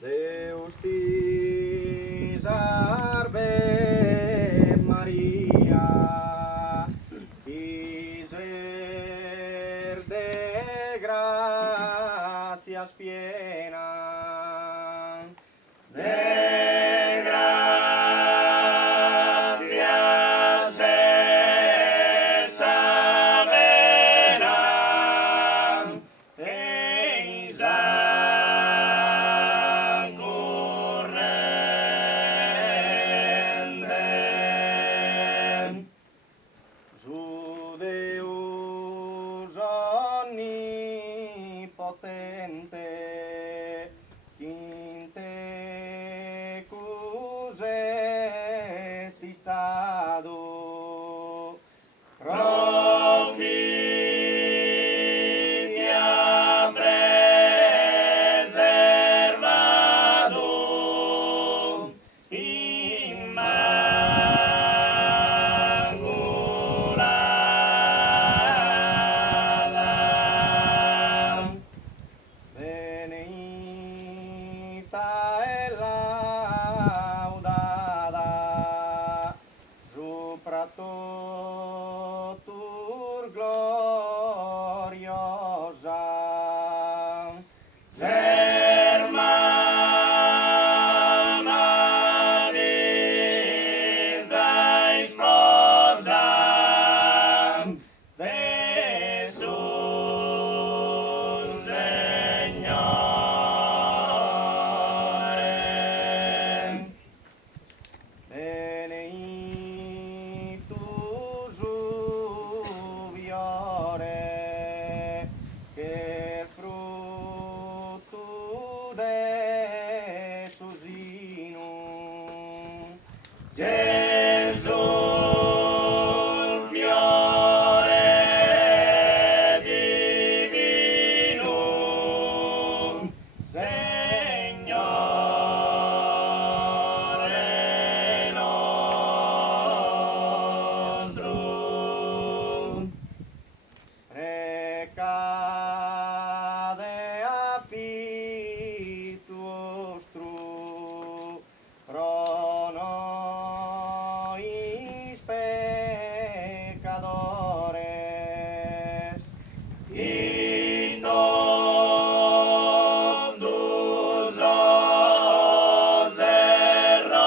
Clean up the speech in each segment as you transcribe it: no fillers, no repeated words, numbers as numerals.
Deus te salve Maria, Iser de gracias piena, de gracias esa vera, Deus onnipotente, quinte cusesti stado, propitia preservado, benedita e laudada, sopra totur gloriosa, hermana misa e sposa de sul Señore. Beneitus ubiore, che frutto de susinum, Gesù fiore divinum, Signore nostrum, recade affittu ostru pro nobis pecadores, in tondus os errores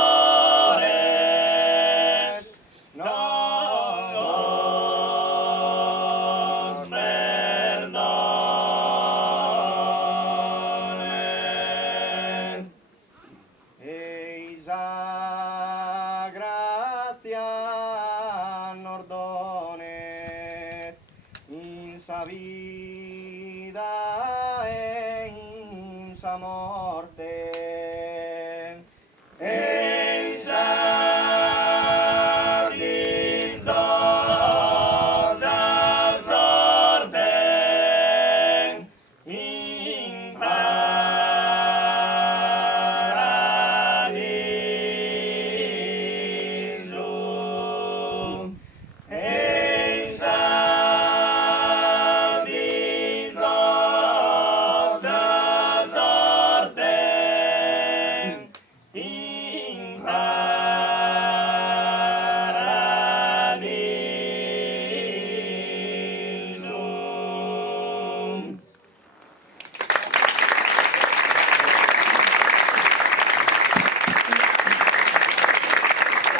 nos perdone. Eis a gratia nor donet in sa vita